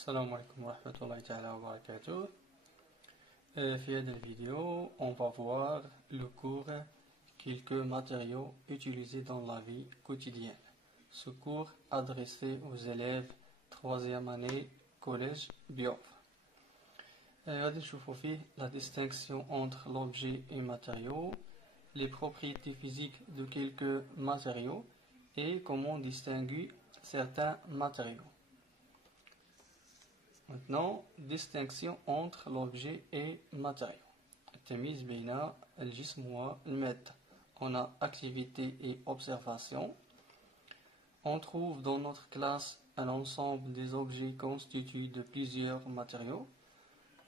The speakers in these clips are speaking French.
Assalamu alaikum wa rahmatullahi ta'ala wa barakatuh. Dans cette vidéo, on va voir le cours quelques matériaux utilisés dans la vie quotidienne. Ce cours adressé aux élèves 3e année collège bio. غادي نشوفوا فيه la distinction entre l'objet et matériaux, les propriétés physiques de quelques matériaux et comment distinguer certains matériaux. Maintenant, distinction entre l'objet et matériau. التمييز بين الجسم والمادة. On a activité et observation. On trouve dans notre classe un ensemble des objets constitués de plusieurs matériaux.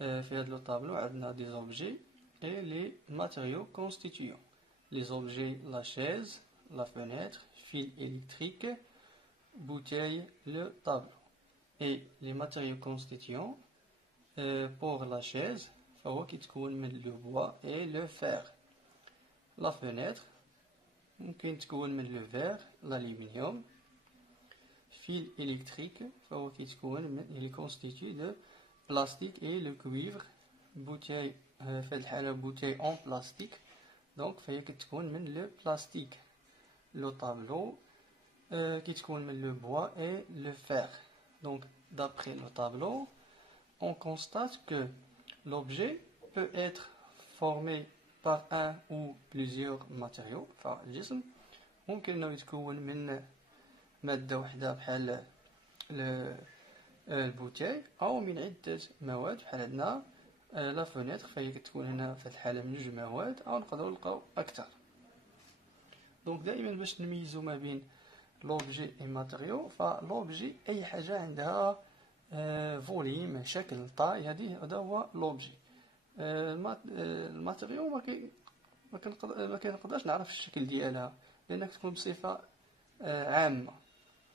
في هذا الطابلو عندنا des objets et les matériaux constituants. Les objets, la chaise, la fenêtre, fil électrique, bouteille, le tableau. Et les matériaux constituants pour la chaise, فهو كيتكون من le bois et le fer. La fenêtre ممكن تكون من le verre, l'aluminium. Fil électrique فهو كيتكون من il est constitué de plastique et le cuivre. Bouteille في هذه الحالة bouteille en plastique, donc فهي كتكون من le plastique. Le tableau كيتكون من le bois et le fer. Donc, d'après le tableau, on constate que l'objet peut être formé par un ou plusieurs matériaux. فالجسم ممكن انه يتكون من مادة واحدة بحال البوتاي أو من عدة مواد بحال عندنا لا فونيتر فهي كتكون هنا في هذه الحالة من جوج مواد أو نقدروا نلقاو أكثر. دونك دائما باش نميزو ما بين l'objet et matériau. فالobjet أي حاجة عندها فوليم شكل طاي هذا هو l'objet. الماتيريو ما كنقدرش نعرف الشكل ديالها لأنها كتكون بصفة عامة.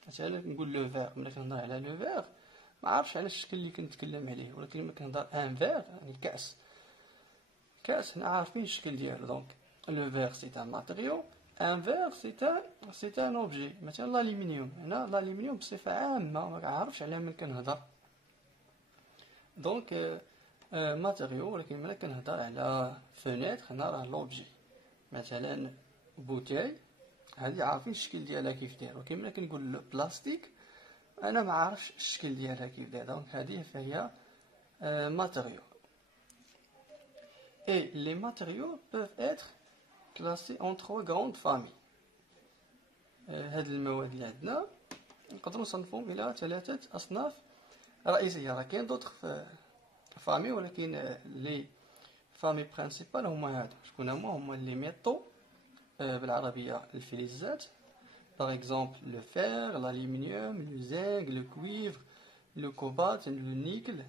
مثلا نقول لو فيغ، ملي كنهضر على لو فيغ ما عارفش على الشكل اللي كنتكلم عليه، ولكن ملي كنهضر ان فيغ يعني كأس هنا عارفين الشكل ديالو. دونك لو فيغ سي ان ماتيريو. Un verre, c'est un objet. مثلا l'aluminium. هنا l'aluminium بصفة عامة ما كنعرفش على من كنهضر. دونك ماتيريو، ولكن ملي كنهضر على فونيتر هنا راه لوبجي. مثلا بوتاي هذه عارفين الشكل ديالها كيف داير، ولكن ملي كنقول بلاستيك انا ما عارفش الشكل ديالها كيف داير. دونك هذه فهي ماتيريو. Et les matériaux peuvent être classés en trois grandes familles. هاد المواد اللي عندنا نقدروا نصنفوهم الى ثلاثه اصناف رئيسيه. راه كاين دوطخ فامي، ولكن لي فامي برينسيبال هما هادو. شكون هما لي ميتو بالعربيه الفلزات. par exemple le fer, l'aluminium, le zinc, le cuivre, le cobalt, le nickel.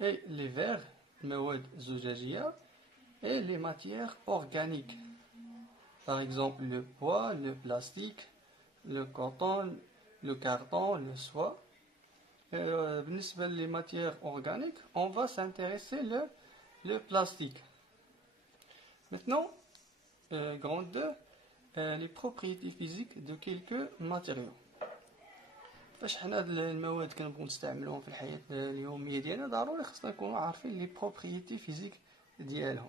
et les verres المواد الزجاجيه et les matières organiques. Par exemple, le bois, le plastique, le coton, le carton, le soie. بالنسبة les matières organiques, on va s'intéresser le plastique. Maintenant, grand 2, les propriétés physiques de quelques matériaux. فاش حنا هاد المواد كنبغيو نستعملوهم في الحياة اليومية ديالنا ضروري خصنا نكونوا عارفين les propriétés physiques ديالهم.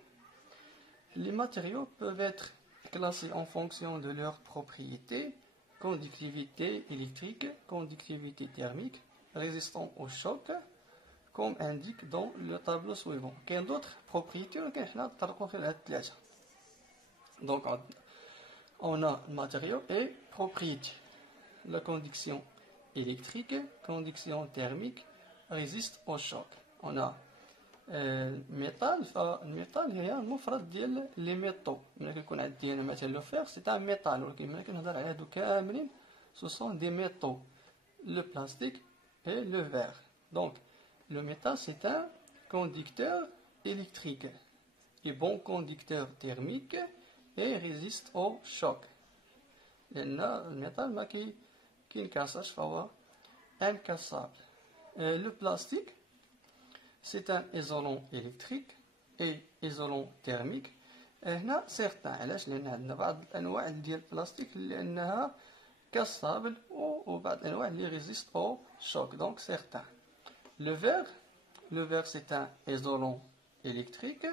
Les matériaux peuvent être classés en fonction de leurs propriétés: conductivité électrique, conductivité thermique, résistant au choc, comme indique dans le tableau suivant. Il y a d'autres propriétés, mais nous allons voir les trois. Donc, on a matériaux et propriétés. La conduction électrique, conduction thermique, résiste au choc. On a الميتال. فالميتال هي المفرد ديال لي ميتو. ملي كيكون عندي انا مثلا لو فيغ سي ان ميتال، ولكن ملي كنهضر على هادو كاملين سو سون دي ميتو. لو بلاستيك et le verre. Donc le métal c'est un conducteur électrique et bon conducteur thermique et résiste au choc. لأن الميتال ما كينكسرش فهو incassable. Le plastique c'est un isolant électrique et isolant thermique. هنا certains علاش لأن عندنا بعض الأنواع ديال البلاستيك لأنها cassable وبعض الأنواع اللي résiste au choc. donc certains. Le verre c'est un isolant électrique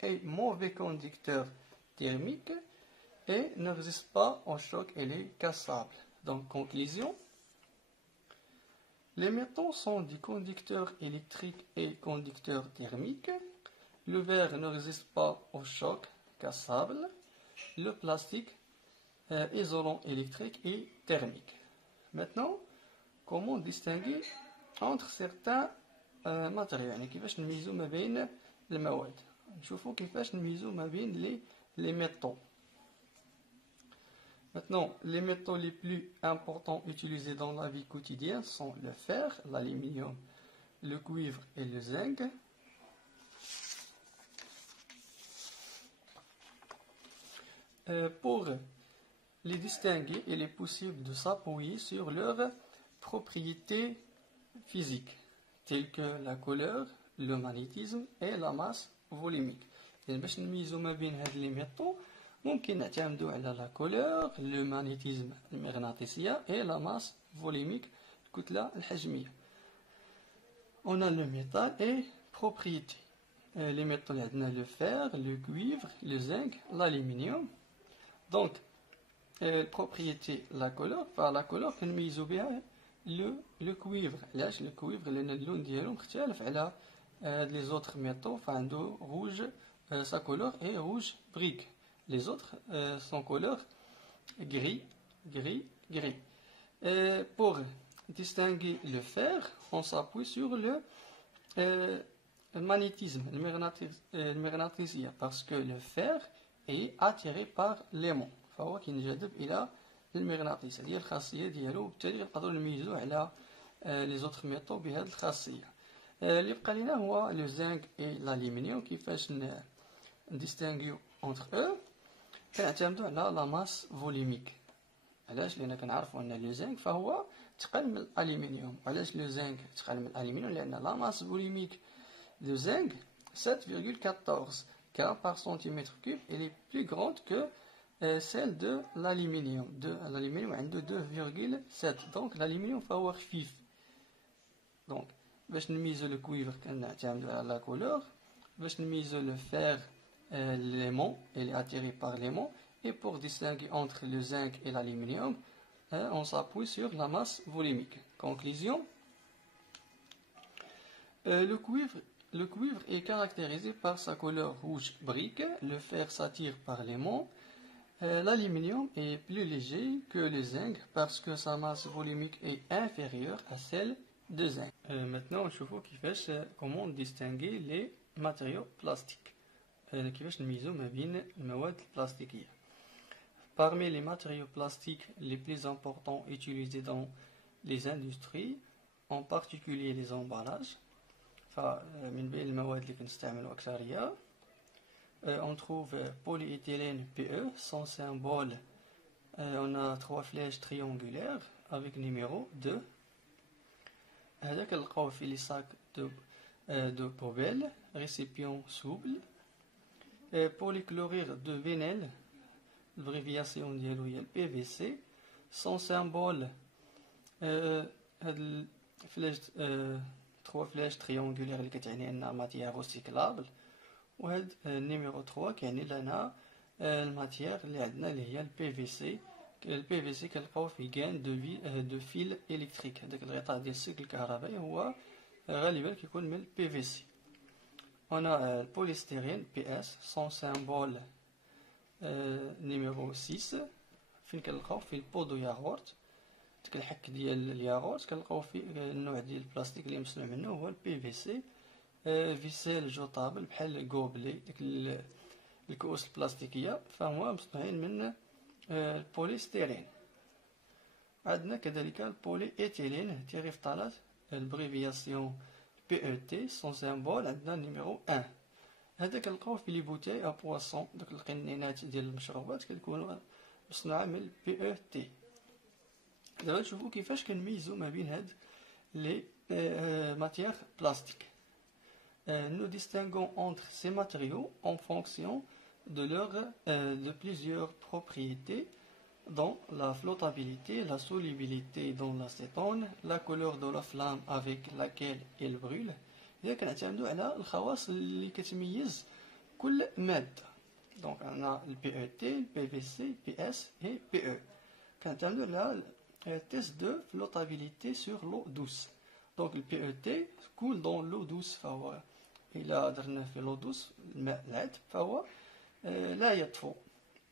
et mauvais conducteur thermique et ne résiste pas au choc et est cassable. Donc, conclusion, les métaux sont des conducteurs électriques et conducteurs thermiques. Le verre ne résiste pas au choc cassable. Le plastique isolant électrique et thermique. Maintenant, comment distinguer entre certains matériaux؟ يعني كيفاش نميزو ما بين المواد؟ نشوفو كيفاش نميزو ما بين les métaux. Maintenant, les métaux les plus importants utilisés dans la vie quotidienne sont le fer, l'aluminium, le cuivre et le zinc. Pour les distinguer, il est possible de s'appuyer sur leurs propriétés physiques, telles que la couleur, le magnétisme et la masse volumique. يعني باش نميزو ما بين هاد لي ميتو ممكن نعتمدو على لا كولور، لو مانيتيزم المغناطيسية et la masse volumique الكتلة الحجمية. On a le métal et propriétés. Les métaux عندنا le fer, le cuivre, le zinc, l'aluminium. Donc propriété la couleur، فلا كولور كنميزو بها le cuivre. علاش le cuivre؟ لأن اللون ديالو مختلف على les autres métaux، فعنده rouge. Sa couleur est rouge brique. Les autres sont couleur gris, gris, gris. Pour distinguer le fer, on s'appuie sur le magnétisme, le magnétisme, parce que le fer est attiré par l'aimant. فهو كينجذب إلى المغناطيس. هذه الخاصية ديالو، وبالتالي نقدروا نميزو على les autres métaux بهذه الخاصية. اللي بقى لنا هو le zinc et l'aluminium. كيفاش نديستانغيو entre eux؟ كنعتمدوا على لا ماس فوليميك. علاش؟ لأن كنعرفوا أن لو زنك فهو تقل من الألمنيوم. علاش لو زنك تقل من الألمنيوم؟ لأن لا ماس فوليميك دو زنك 7,14 grammes par centimètre cube. Elle est plus grande que celle de l'aluminium. L'aluminium عنده 2,7. Donc l'aluminium فهو خفيف. Donc باش نميزو le cuivre كنعتمدوا على la couleur. باش نميزو le fer, l'aimant, elle est attirée par l'aimant. Et pour distinguer entre le zinc et l'aluminium, on s'appuie sur la masse volumique. Conclusion, le cuivre est caractérisé par sa couleur rouge brique. Le fer s'attire par l'aimant. L'aluminium est plus léger que le zinc parce que sa masse volumique est inférieure à celle de zinc. Maintenant, je vous montre comment distinguer les matériaux plastiques. كيفاش نميزو ما بين المواد البلاستيكية. Parmi les matériaux plastiques les plus importants utilisés dans les industries, en particulier les emballages, فمن بين المواد اللي كنستعملو أكثرية, on trouve polyéthylène PE, son symbole, on a 3 flèches triangulaires avec numéro 2. هذا كنلقاوه في les sacs de poubelle, récipient souple. Polychlorure de vinyle, l'abréviation ديالو هي PVC. Son symbole, هاد الفلاش 3 فلاش triangulaires اللي كتعني أنها ماتيير ريسيكلابل. وهاد نيميرو 3 كيعني لنا الماتيير اللي عندنا اللي هي الPVC. الPVC كنلقاوه في كان دو فيل إلكتريك. هذاك الغطاء ديال السلك الكهربائي هو غالبا كيكون من الPVC. On a le polystyrène PS, son symbole numéro 6. فين كنلقاو في البو دو ياغورت، ديك الحك ديال الياغورت كنلقاو في النوع ديال البلاستيك اللي مصنوع منه هو الPVC. فيسيل جوطابل بحال الكوبلي، ديك الكؤوس البلاستيكية، فهما مصنوعين من البوليستيرين. عندنا كذلك البولي إيثيلين تيريفتالات، البريفياسيون PET, son symbole عندنا نيميرو 1. هذا كنلقاوه في لي بوتاي ا بواسون، دوك القنينات ديال المشروبات كتكونوا مصنوعه من PET. دابا نشوفوا كيفاش كنميزوا ما بين هاد لي ماتيير بلاستيك. Nous distinguons entre ces matériaux en fonction de plusieurs propriétés. dans la flottabilité, la solubilité dans l'acétone, la couleur de la flamme avec laquelle il brûle. إذا كنعتمدوا على الخواص اللي كتميز كل مادة. دونك عندنا ال PET, le PVC, le PS et PE. كنعتمدوا على test de flottabilité sur l'eau douce. Donc le PET coule dans l'eau douce فهو إلا درنا في l'eau douce الماء العذب فهو لا يطفو.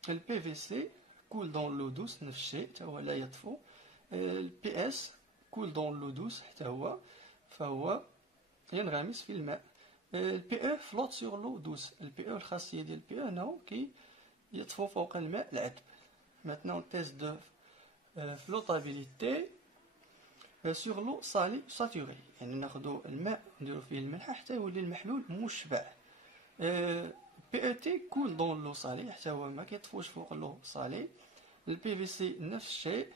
Le PVC coule dans l'eau douce نفس الشيء حتى هو لا يطفو. le PS coule dans l'eau douce حتى هو فهو ينغمس في الماء. le PE flotte sur l'eau douce. le PE الخاصية ديال le PE أنه يطفو فوق الماء العذب. Maintenant test de flottabilité sur l'eau salée saturée. يعني ناخذوا الماء نديرو فيه الملح حتى يولي المحلول مشبع. PET coule dans l'eau salée حتى هو ما كيطفوش فوق l'eau salée. le PVC نفس الشيء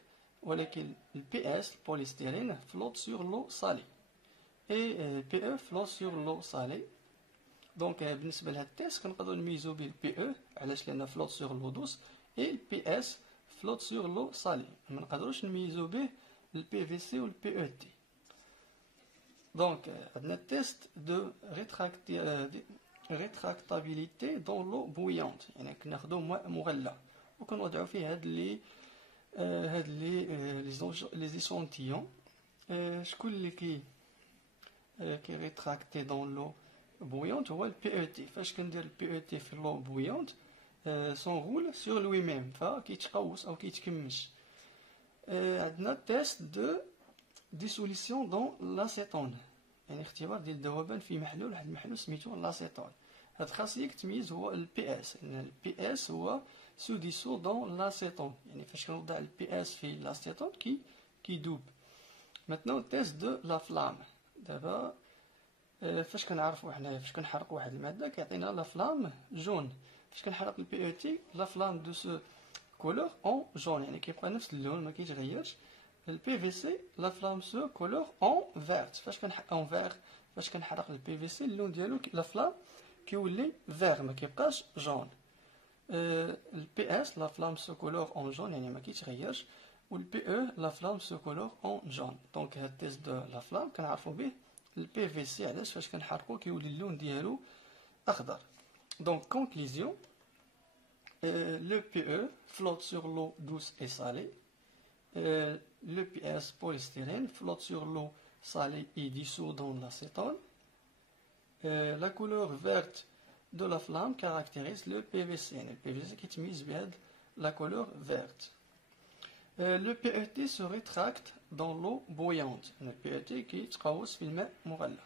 ولكن le PS البوليستيرين flotte sur l'eau salée. et PE flotte sur l'eau salée. دونك بالنسبة لهاد التيست كنقدروا نميزو بين PE علاش لأنه flotte sur l'eau douce et le PS flotte sur l'eau salée. ما نقدروش نميزو به le PVC ou le PET. Donc عندنا التيست دو rétractabilité dans l'eau bouillante. يعني كناخدو ماء مغلى وكنوضعو فيه هاد لي échantillons. شكون اللي كي rétracté dans l'eau bouillante هو le PET. فاش كندير le PET في l'eau bouillante s'enroule sur lui-même فكيتقوس او كيتكمش. عندنا تيست دو ديسوليسيون دون لاسيتون. يعني اختبار ديال الذوبان في محلول واحد المحلول سميتو لاسيتون. هاد الخاصيه كتميز هو البي اس. البي اس هو سو ديسو دون لاسيتون. يعني فاش كنوضع البي اس في لاسيتون كيدوب. ماتنون تيست دو لا فلام. دابا فاش كنعرفوا حنايا فاش كنحرقوا واحد الماده كيعطينا لا فلام جون. فاش كنحرق البي او تي لا فلام دو سو كولور اون جون. يعني كيبقى نفس اللون ما كيتغيرش. البي في سي لا فلام سو كولور اون فيرت. فاش كنحرق البي في سي اللون ديالو لا فلام كيولي فير ما كيبقاش جون. البي اس لا فلام سو كولور اون جون يعني ما كيتغيرش. والبي او لا فلام سو كولور اون جون. دونك هاد التيست دو لا فلام كنعرفوا به البي في سي علاش فاش كنحرقو كيولي اللون ديالو اخضر. دونك كونكلوزيون le PE flotte sur l'eau douce et salée. Le PS polystyrène flotte sur l'eau salée et dissout dans l'acétone. La couleur verte de la flamme caractérise le PVC. Le PVC qui utilise bien la couleur verte. Le PET se rétracte dans l'eau bouillante. Le PET qui est في الماء مغلى.